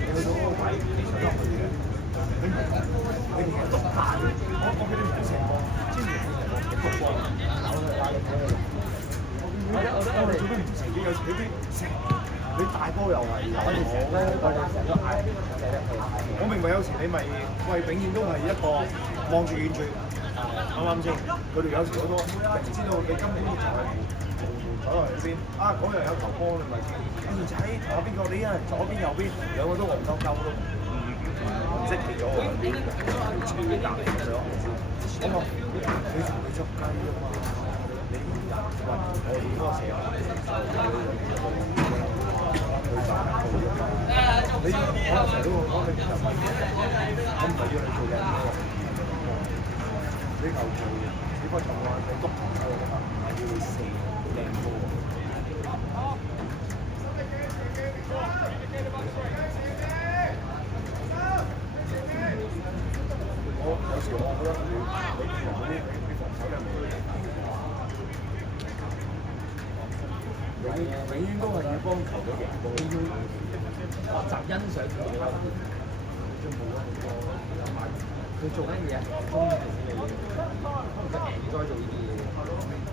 去到嗰個位，你上落去嘅，你其實篤下嘅，我記得唔係成個，之前係成個我哋做咩唔成啲？有時嗰啲成你大波又係有我哋成日都嗌我明白有時你咪喂，永遠都係一個望住遠處，啱唔啱先？佢哋有時好多明知道你今年就係左右邊啊，嗰樣有球波你咪跟住就喺左邊嗰啲啊，左邊右邊兩個都黃鳩鳩都唔識其咗我啲處理答嚟咗，咁啊你同佢捉雞啊嘛，你喂我哋嗰個社會就佢打得到㗎嘛，你可能成日都會講你其實唔係我唔係要你做靚波，你球做只不過話你篤球㗎嘛，唔係要你射靚波。我有時我覺得你防嗰啲你防守又冇永遠都係要幫球隊贏波，你要學習欣賞佢嘅進步咯。佢做緊嘢中意做嘅嘢，可能佢唔再做呢啲嘢。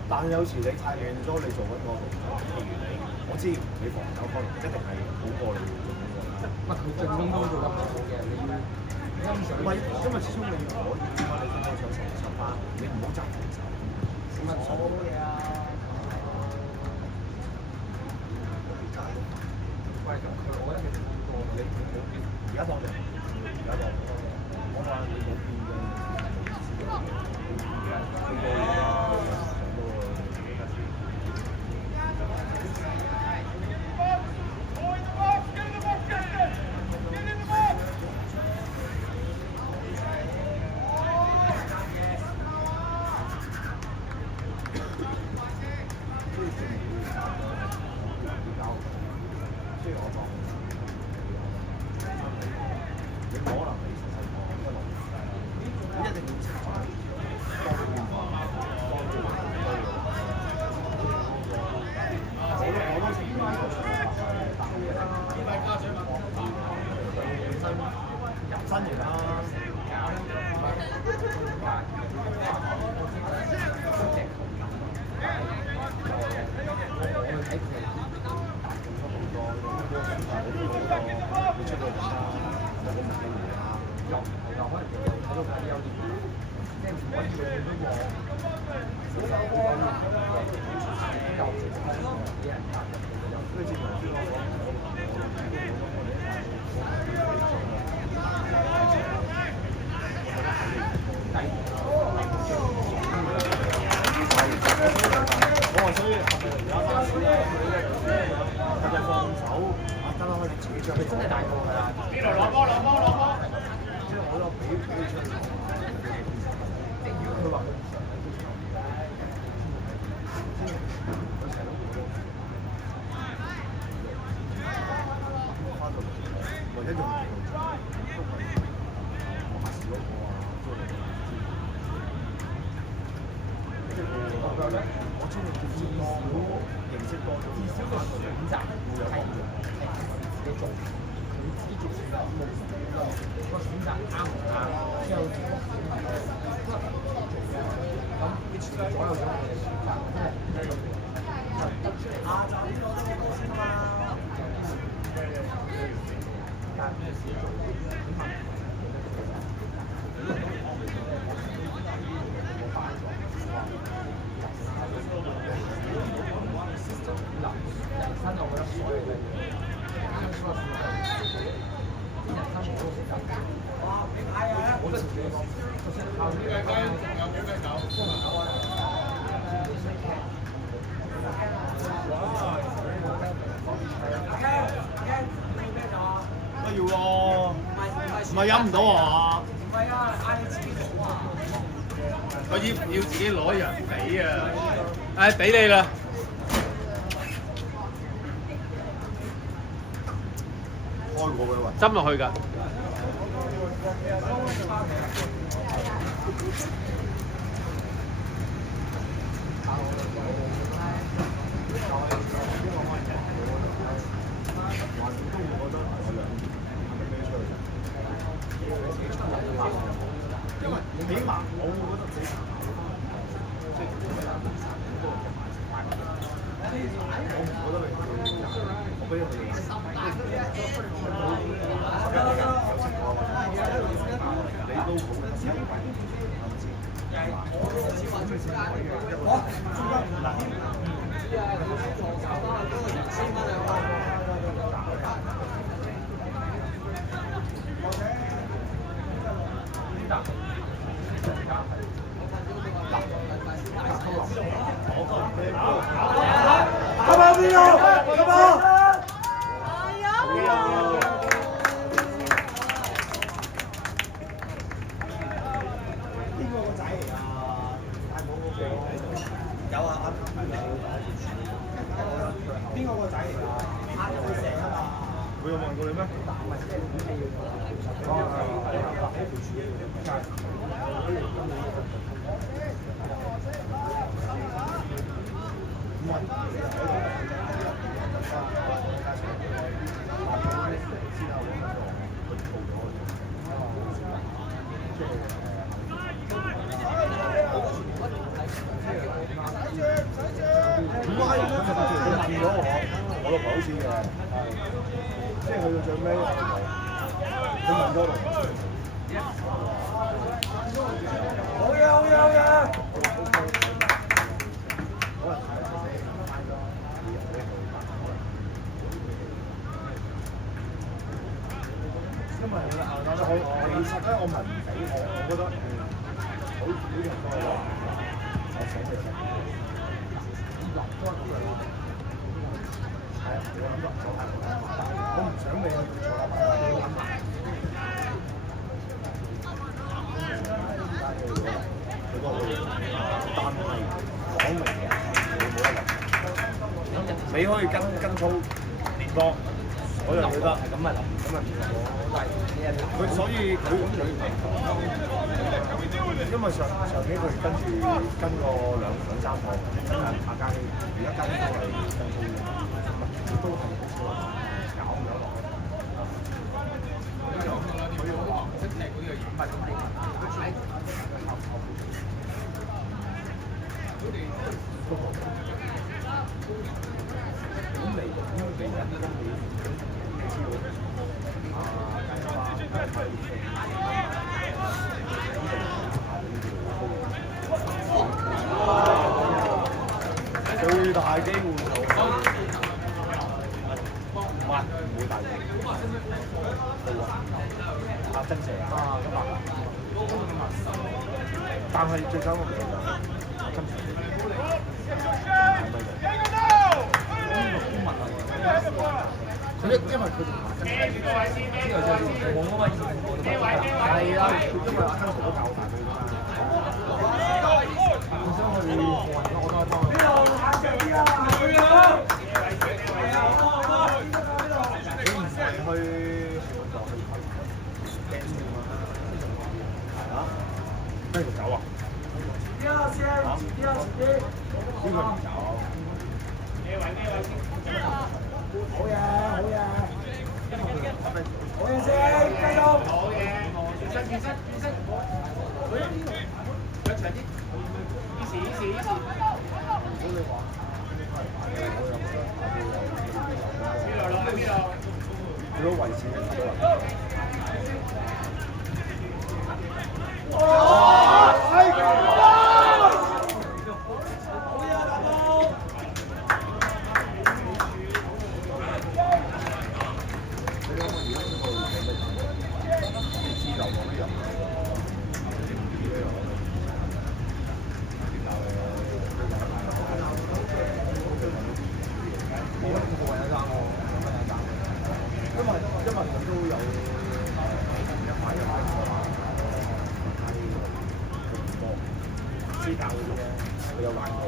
但係有時你太認咗，你做緊個譬如你，我知你防守方面一定係好過你進攻㗎。唔係佢進攻都做得好嘅，你要欣賞。唔係，因為始終你可以嘛，你進攻上成十班，你唔好爭防守。乜錯嘅啊？喂，咁佢我覺得佢冇變，你冇變，而家當嘅，而家當嘅，我話你冇變嘅，新年啦！你真係大個㗎啦！邊度攞波攞波攞波！即係我有俾出嚟，即係如果佢話佢唔想，佢成日都會翻到或者用我下次嗰個啊，即係我覺得咧，我中意見識多，認識多咗，至少個選擇會有幫助。做佢自己做選擇冇個選擇啱唔啱，之後自己做咁你全部左右咗我嘅選擇，亞洲呢個都好先嘛。但係咩事做？點問？冇辦法。嗱，人生我覺得所有嘅嘢。都要咯，唔係飲唔到啊！唔係啊，嗌你自己攞啊！我要自己攞人俾啊！誒，俾你啦！開過嘅喎，斟落去㗎。覺得你我俾佢哋你都好嘅，Come on, Leo! Come on! 邊個個仔嚟㗎？大帽嗰個有啊，邊個個仔嚟㗎？佢成啊嘛。佢有問過你咩？唔係，佢問咗我老婆好似嘅，即係去到最尾，佢問咗我。好嘢，好嘢，好嘢！因為我其實咧，我問唔俾我覺得好人多喎。我想你食。係啊，我諗落咗係，我唔想你去做啦。佢都會，但係講明嘅，你冇得諗。你可以跟操練多，我就覺得係咁咪諗，咁咪唔好。佢所以佢因為上幾個月跟住跟個兩三個，真係拍街，而家跟都係跟操嘅，都係好似搞咗落去。最大機會就唔係唔會大機會，真射啊咁啊！但係最慘嘅就係真射。佢因為佢同真係呢個位先，呢個就黃啊嘛，以前係啦，因為阿根廷都教大佢㗎嘛。我想去韓國，我都係幫佢。呢度下場啲啊！佢啊！你唔係去啊？跟住走啊？邊個先？邊個先？邊個唔走？好嘢，好嘢！好嘢先，繼續！好嘢！轉身，上場啲，依時。如果你話，如果維持嘅話，因為我都有私教嘅啫，佢有玩過，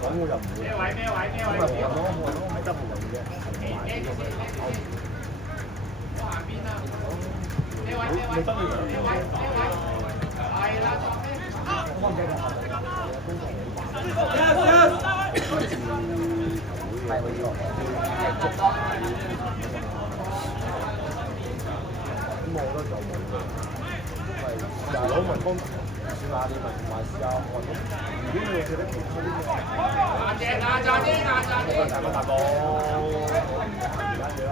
講我又唔會。咩位？咁咪我喺得部位嘅啫，我下邊啊。你得嘅嘢。係啦。我唔記得。係我要。咁我覺得就冇嘅，係如果咪幫選啊，你咪同埋試下韓國。如果你記得其他啲咩？大哥大哥，而家住啦。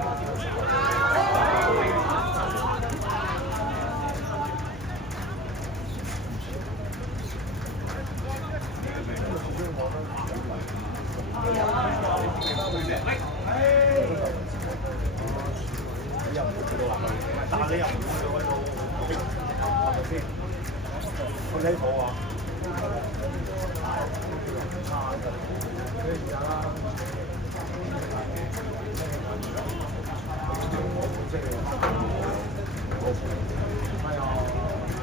但係你又唔會去到，係咪先？我睇過啊。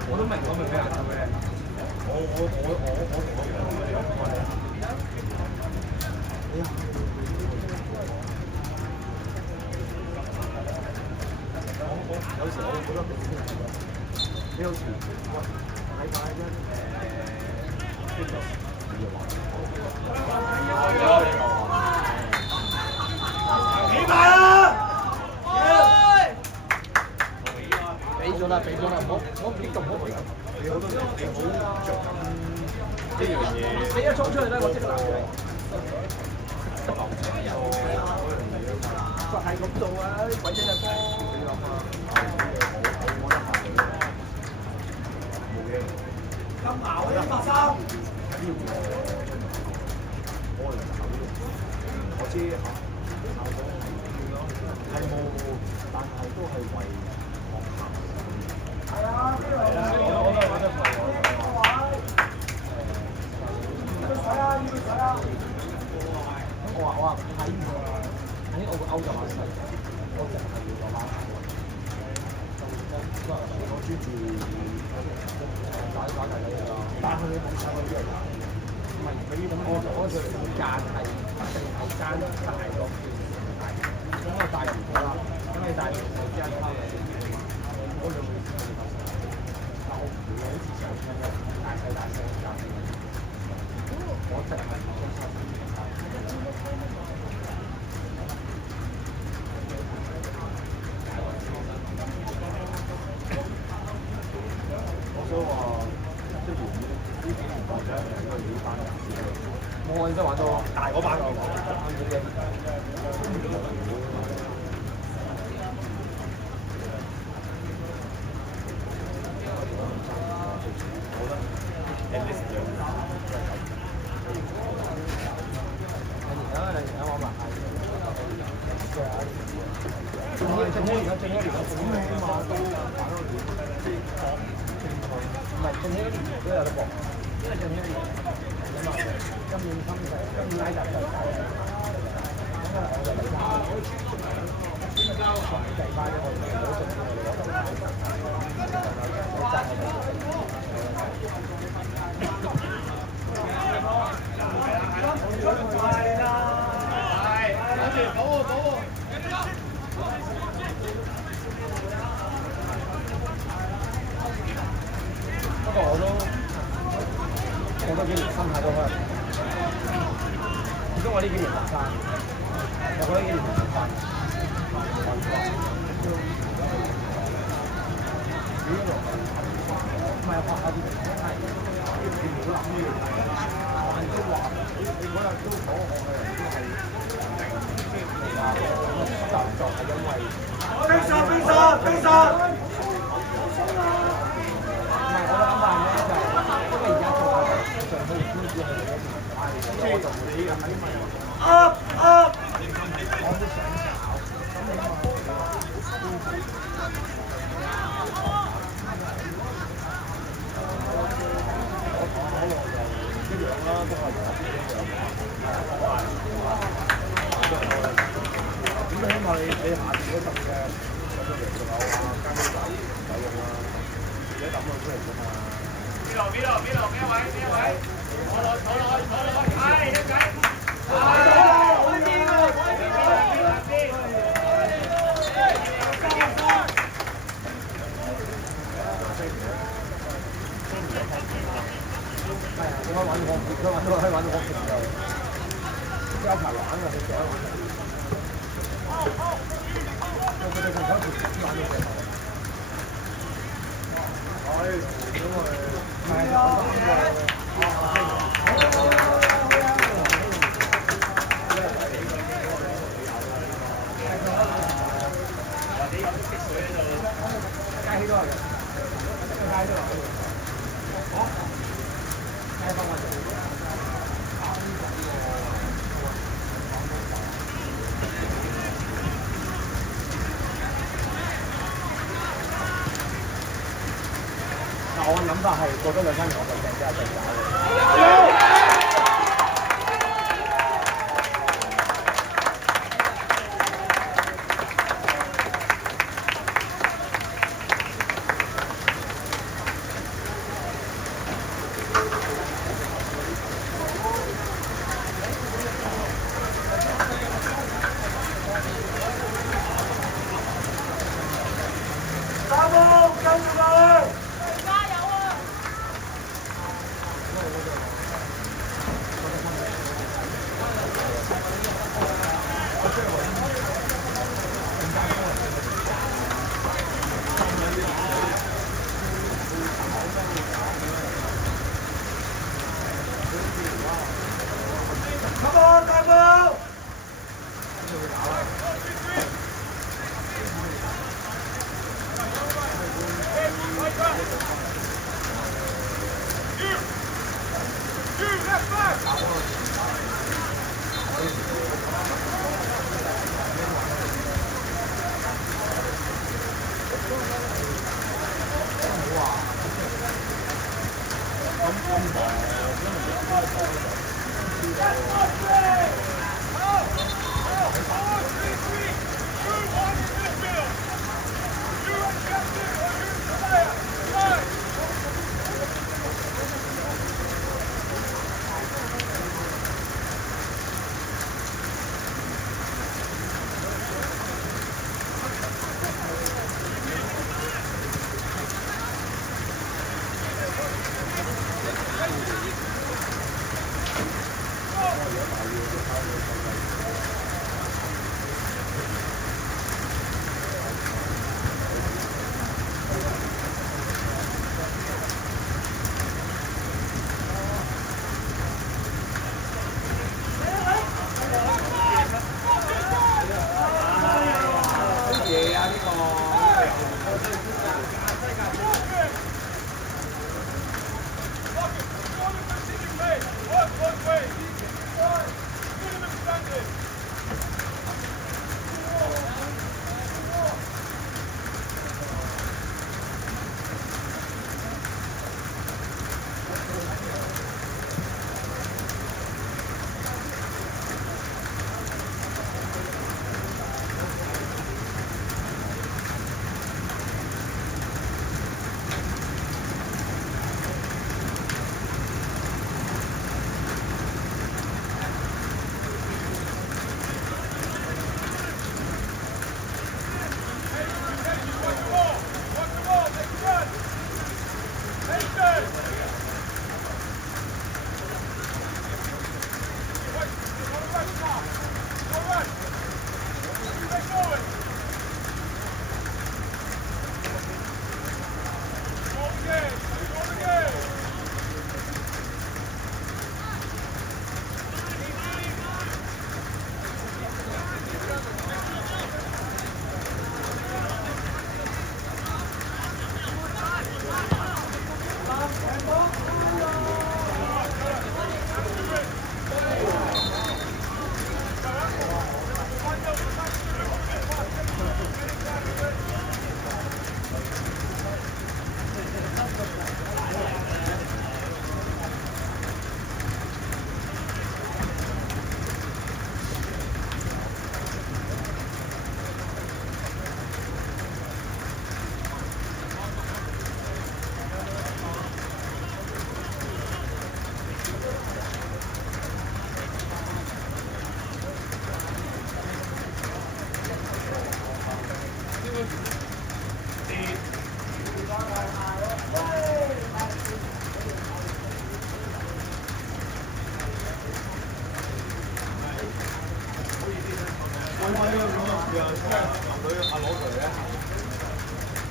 我都明我明咩人做嘅。我同我有時我會覺得你好似睇下一邊度起碼啦！俾咗啦，唔好呢度唔好俾。你好多時你好着緊呢樣嘢。你一衝出去咧，我即刻鬧你。就係咁做啊！啲鬼仔嘅波。咁矛嘅發生。我知係冇，但係都係為學校。係啊，呢個係啦，我覺得係。我話睇唔到啦，喺我個歐就話細，我淨係要個媽。我專注打大嘅嘢啦，但係你冇睇過啲人打，唔係佢咁我條時間係一定係爭大個圈大，咁我大唔到啦，咁你大條時間拋嚟，我就會但我唔會好似上次咁大聲加，我淨係我真係玩到大嗰班我都幾年心態都可能，始終我呢幾年學生，我覺得呢幾年學生，唔係學校啲人係，你唔好諗呢樣嘢，但係都話你嗰日都講我嘅人都係即係話就係因為飛殺，唔係我諗法咧就係因為而家做下上去官司係一條快嘅，即係我就會喺咪我都想炒，咁你話一樣啦，都係點都希望你下次嗰集嘅上到嚟仲有啊間啲仔有用啊，自己抌佢出嚟啫嘛。邊位？坐落，係一仔。好啲喎，係啊，點解揾我？佢揾到可以揾我平就有排玩啊！佢想，佢哋仲想玩嘅。係，咁啊。我諗法係過多2-3年我就真係真搞。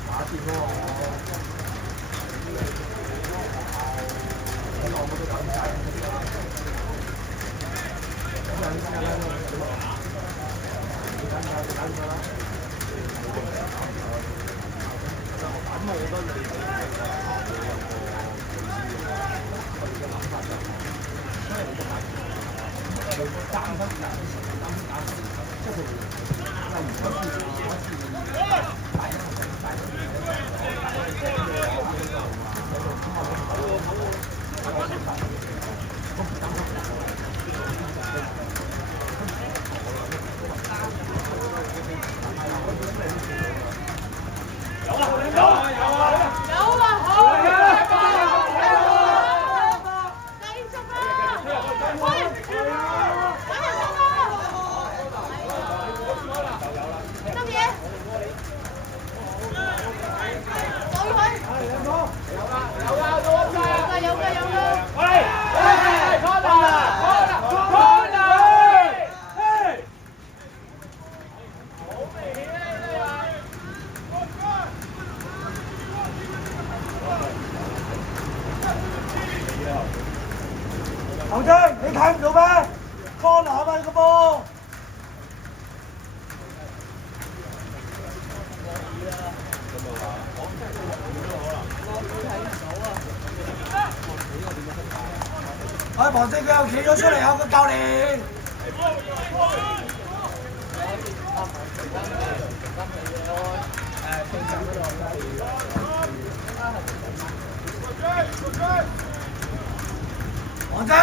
打電喎我。牛仔，你睇唔到咩？corner啊嘛個波。哎，黃正佢又企咗出嚟，有個教練。黃正。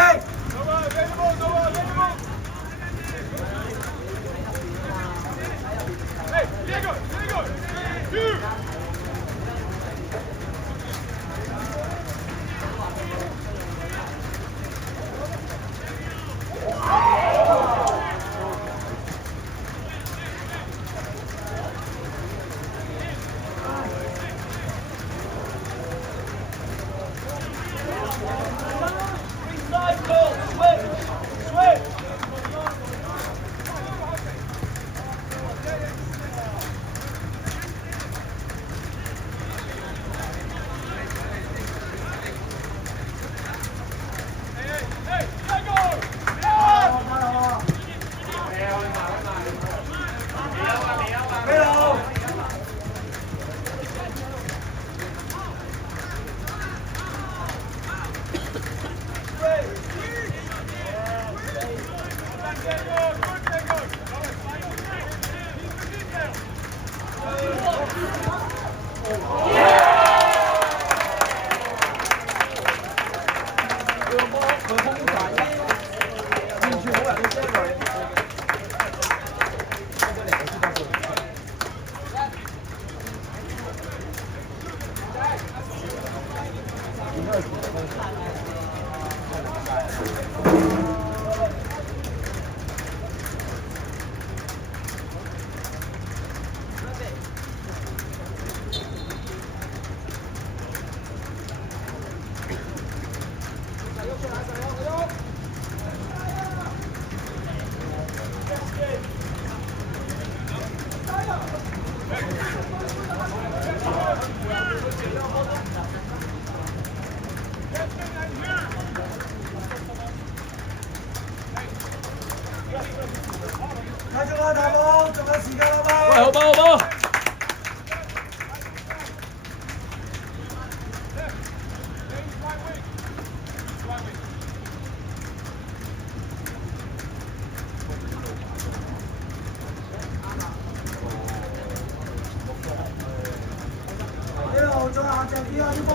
睇住啦，大寶，仲有時間啦嘛。喂，好波好波。呢度再硬淨啲啊！啲波。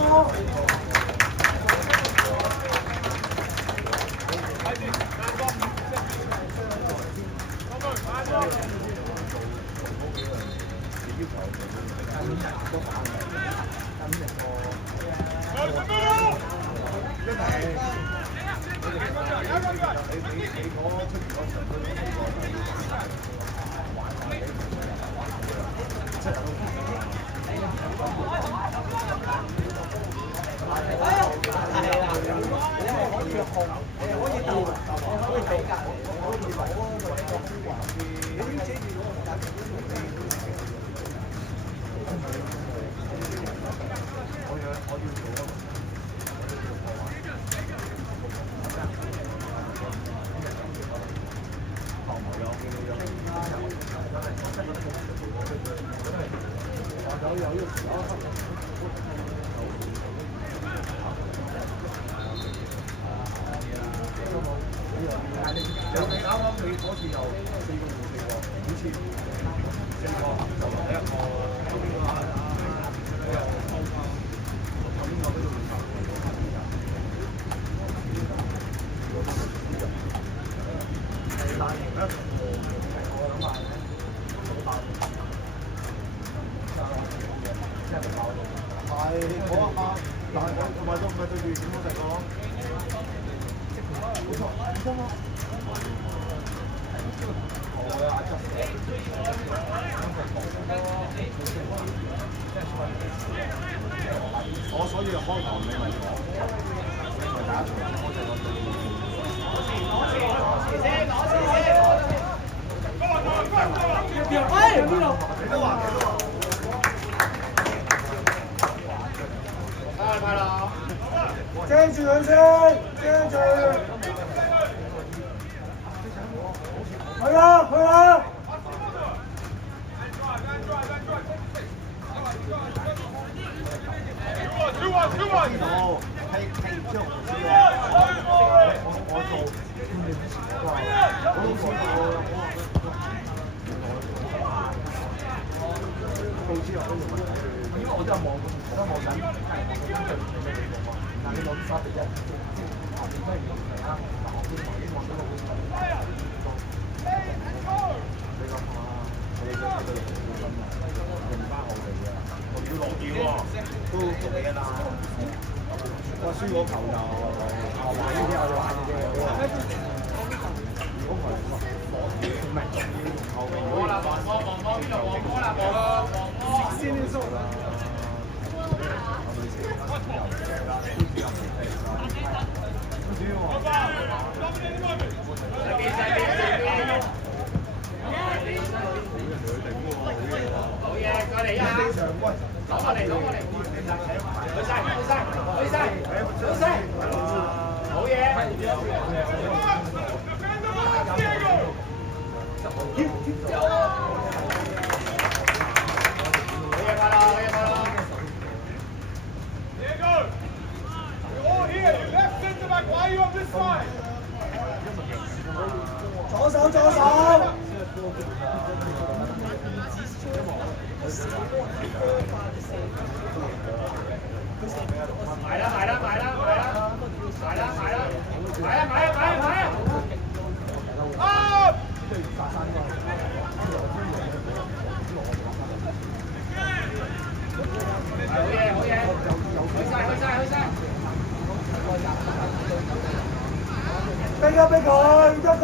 嗰次就4個換4個，好似4個就留一個後邊個佢又後邊個嗰度換10個。但係而家我諗下咧，好大。係嗰一刻，但係我咪對住點樣食咯？冇錯，唔得咯。我所以開頭你咪講，你咪打場我就攞到。喂，邊度？你都話。快啦！遮住佢先，遮住。去啦，去啦！我真係望緊，但係你攞啲沙地啫，下邊都係唔係啊？但我見望到個你諗下，我哋真係對你好心啊，用翻我哋啊，我要落掉喎，都做你㗎啦。我輸嗰球就玩呢啲，我玩呢啲。如果唔係，唔係後邊嗰啲防波邊度防波啦，先數啦。左手，左手。埋啦！啊！好嘢！去晒！逼佢，唔得佢。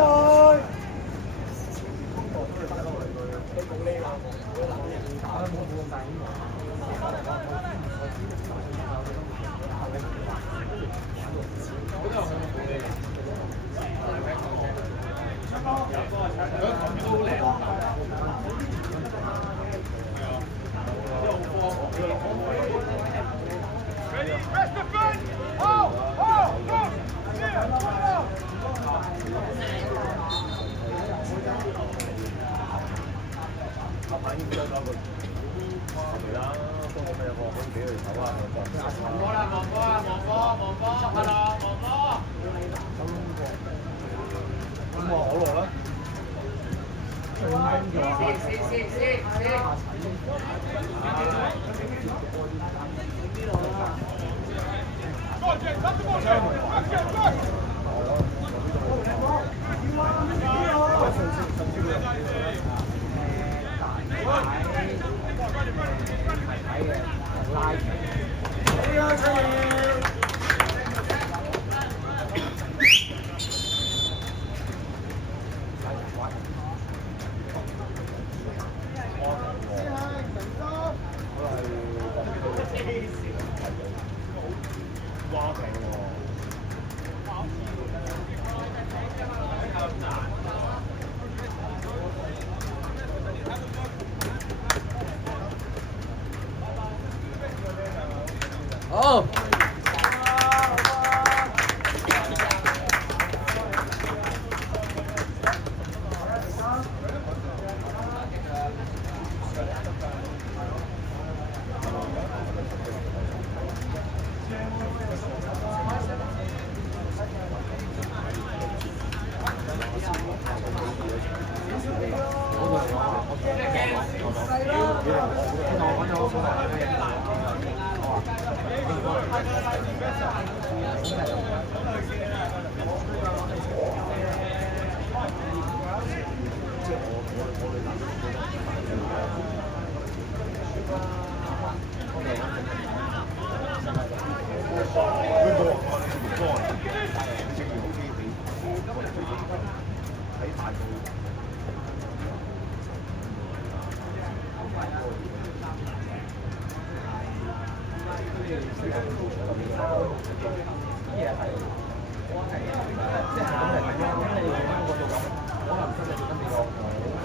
即係咁嚟睇咯。咁你喺個角度講，可能真係做得比較好，可能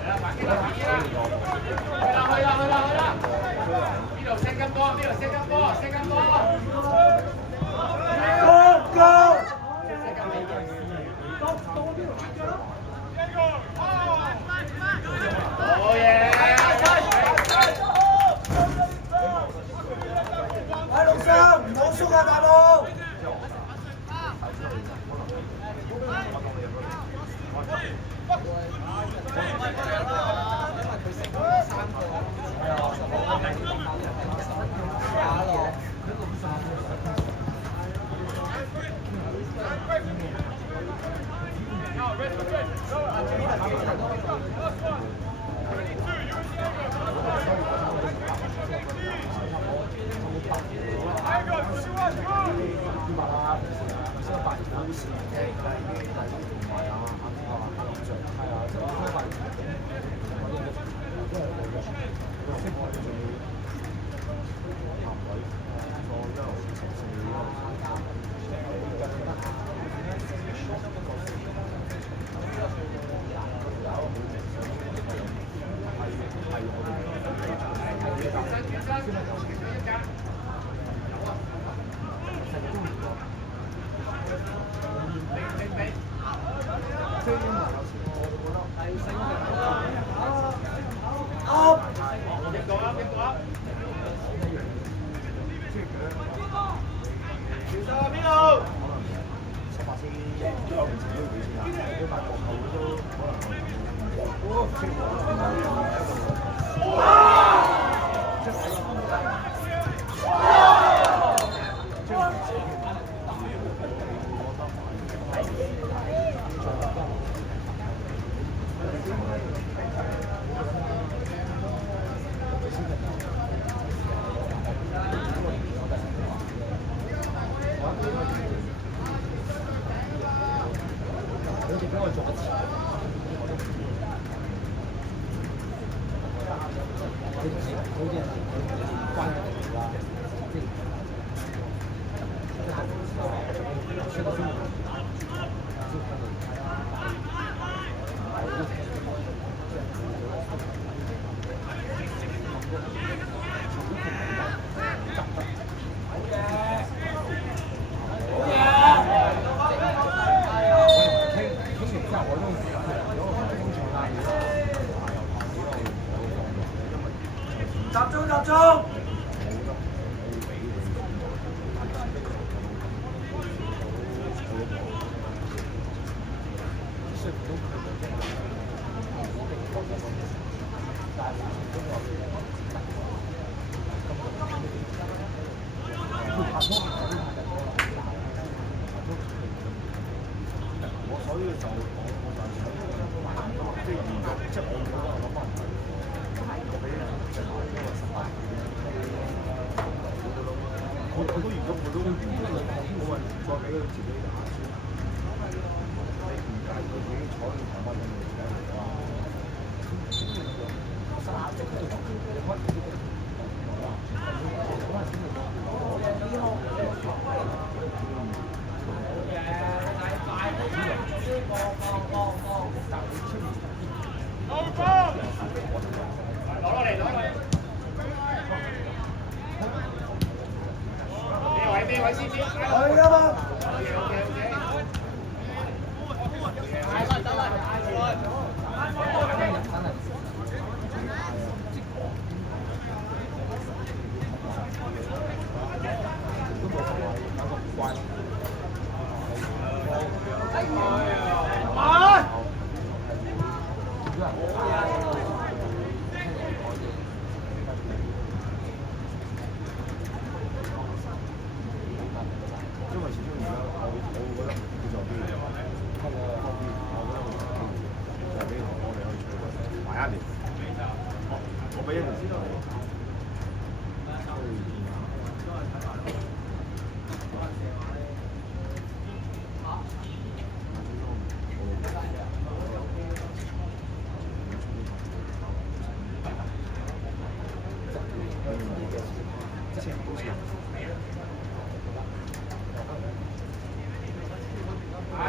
比較陸生唔好縮啊，大佬！集中！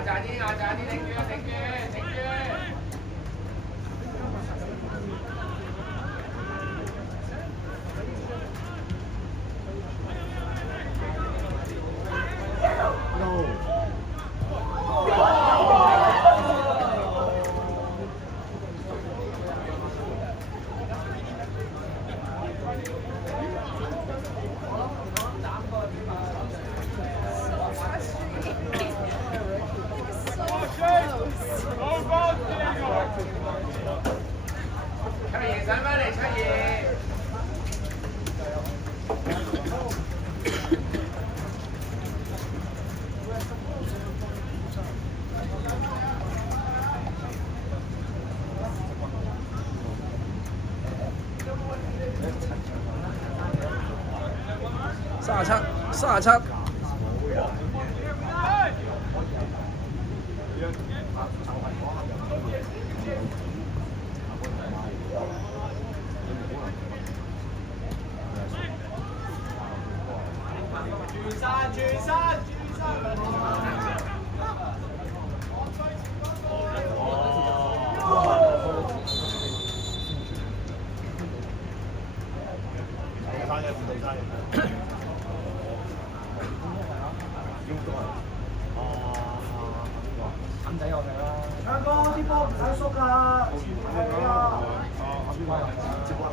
37。香哥啲波唔使縮㗎，全係啊！嗰個好啲未啊？知道。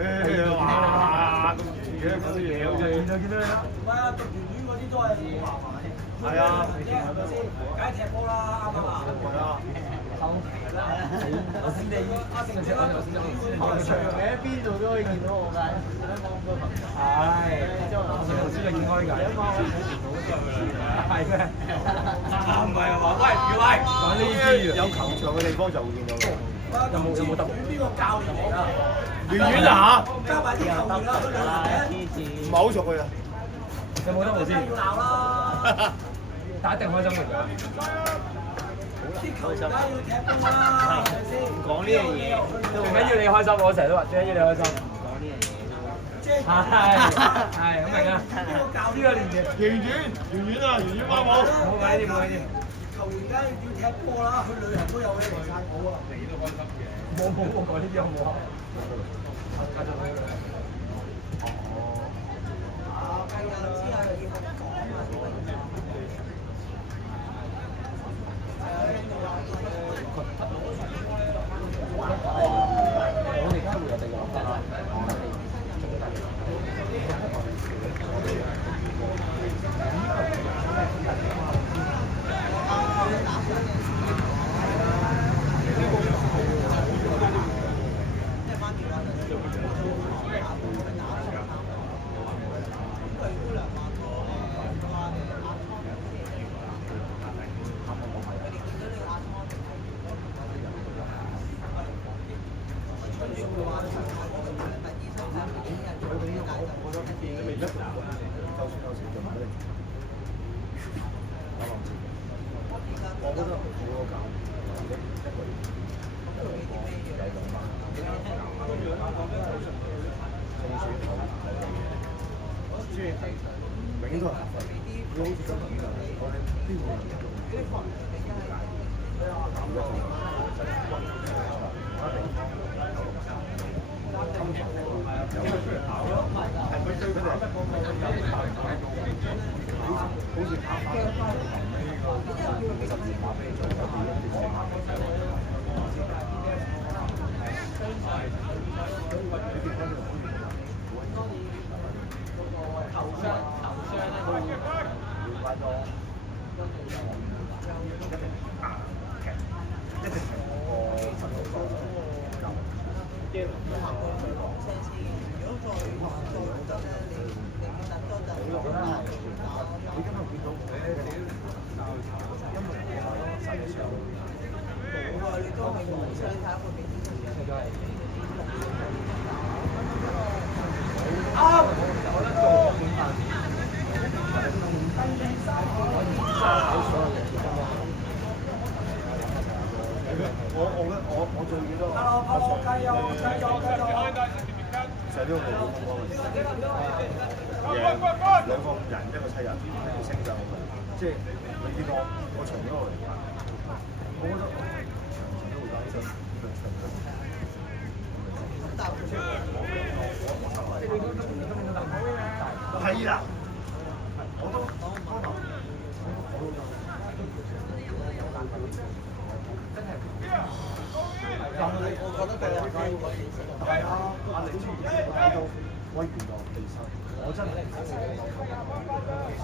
誒哇！咁遠嘅嗰啲嘢好似。見到你啦。唔係啊，讀完院嗰啲都係好麻煩。係啊，係咪先？梗係踢波啦，啱唔啱啊？係啊。我先你上次我先喺邊度都可以見到我㗎，係，頭先你見開㗎，係咩？唔係啊嘛，喂，講呢啲有球場嘅地方就會見到啦。有冇得？邊個教練嚟㗎？圓圓啊嚇！加埋啲球員啦，佢兩個唔係好熟佢啊。有冇得我先？要鬧啦！但一定開心嘅。啲球員梗係要踢波啦，係咪先？唔講呢樣嘢，最緊要你開心，我成日都話，最緊要你開心。唔講呢樣嘢。係咁明啊！呢個年紀，圓啊，圓媽冇。冇計啲，冇計啲。球員梗係要踢波啦，去旅行都有嘅，嚟曬好啊！你都開心嘅。冇講呢啲好冇啊？繼續去。哦。係啊，之後又要講啊。我哋而家會有地方得啦。我覺得好好搞。即係永遠都係佢好似咁樣，我哋邊個？我做幾多？加油加油加油！就係呢個冇咁講嘅，兩個人一個七人要升上去，即係你見我從嗰度嚟睇，我覺得長都會打起身，係啦，我都我覺得佢係可以揾起身，係啊，壓力出現喺度，威權落地生，我真係其實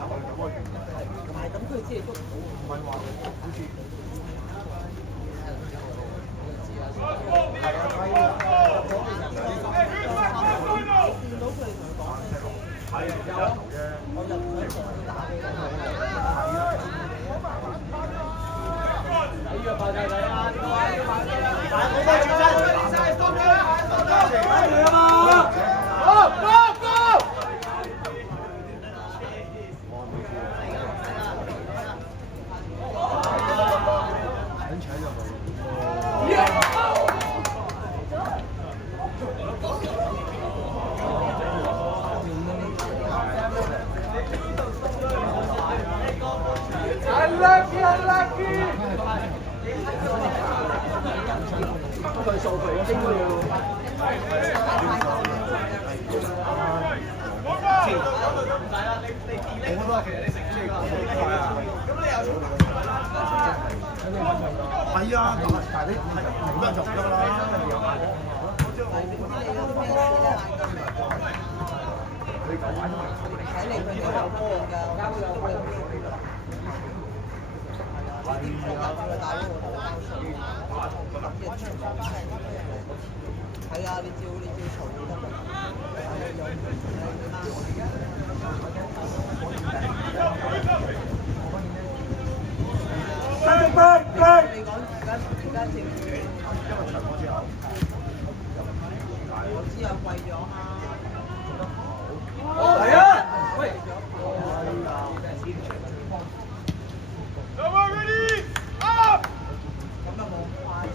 我咁威權唔係咁，佢即係都唔係話好似係啊，但係你唔得就唔得啦。睇嚟佢哋有波㗎，係啊，你照嘈就得㗎。你講而家政府，我知啊，貴咗啊。係啊，喂。咁又冇快。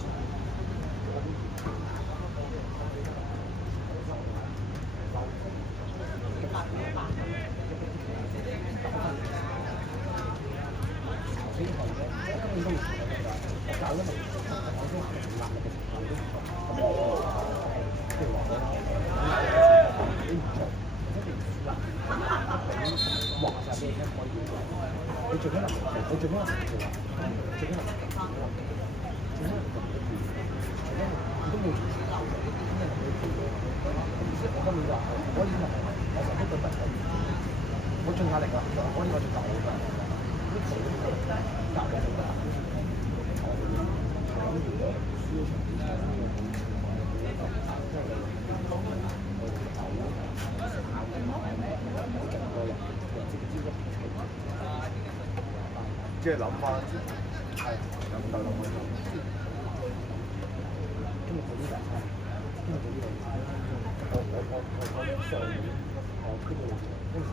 我盡壓力啦，我呢個就夠啦。即係諗翻，係有唔夠諗翻。今日做呢個，今日做呢個，我上年我跟住跟住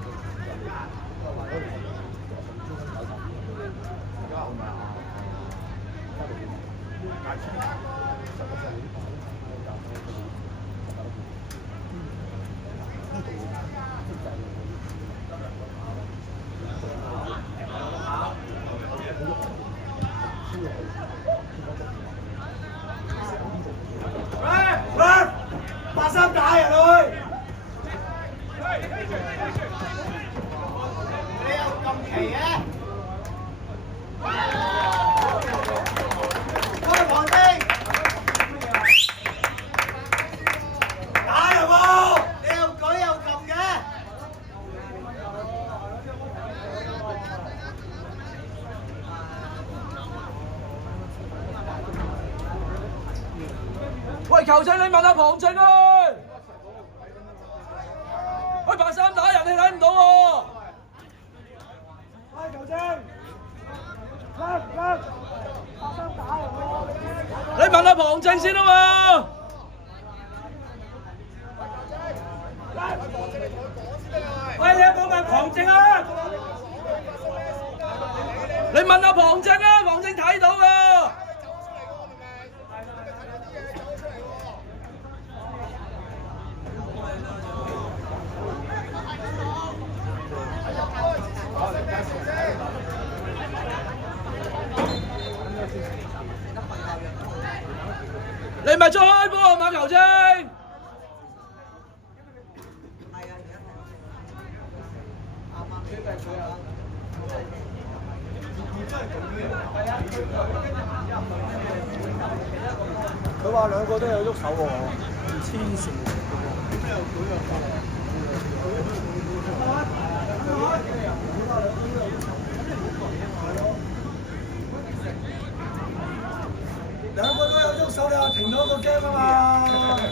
喂，白衫打人去。你又咁奇嘅？開黃丁，打人喎！你又舉又撳嘅？喂，球證你問下旁證啊！喂，白衫打人你睇唔到喎？喂，球證，白衫打人喎！你問下旁證先啊嘛！喂，你有冇問旁證啊？你問下旁證啊，旁證睇到㗎。你咪再開波啊馬球證！佢話兩個都有喐手喎，黐線。兩個都有喐手，你話停咗個 game 啊嘛！